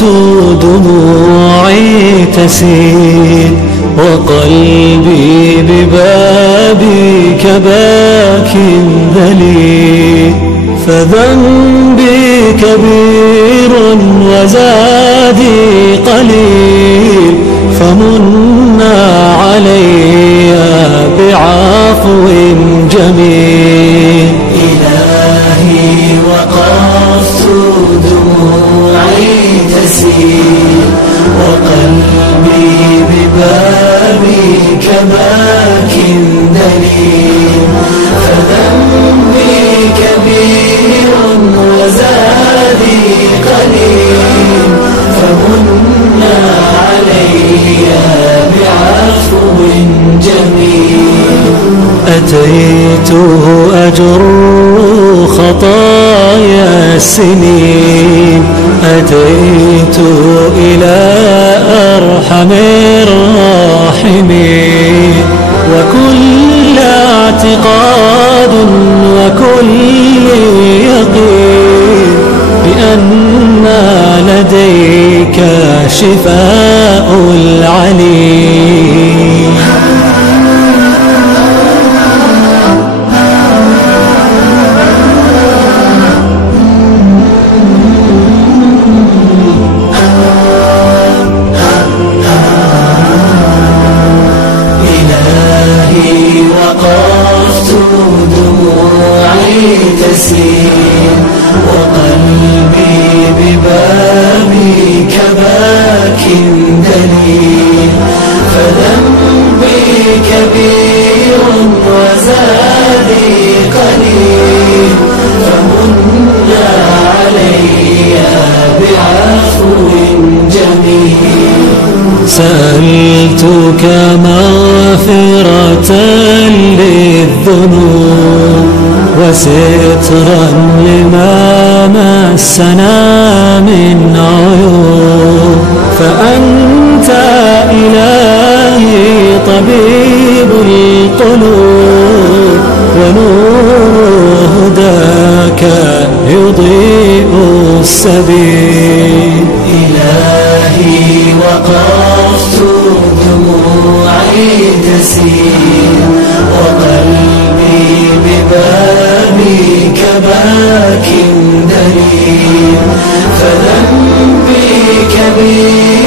وقفت دموعي تسيل وقلبي ببابك باك ذليل، فذنبي كبير وزادي قليل، فمنا علي بعفو جميل. إلهي وقفت دموعي تسيل وقلبي ببابك باك دليل، فذنبي كبير وزادي قليل، فمنا علي بعفو جميل. أتيت أجر خطايا السنين، أتيت إلى أرحم الراحمين، وكل اعتقاد وكل يقين بأن لديك شفاء العليل. وقفت دموعي تسيل وقلبي ببابك باك دليل، فذنبي كبير وزادي قليل، فمنا علي بعفو جميل. سألتك مغفرة للذنوب وسترا لما مسنا من عيوب، فأنت إلهي طبيب القلوب، ونور هداك يضيء السبيل. إلهي وقفت دموعي تسيل وقلبي ببابك باك دليل، فذنبي كبير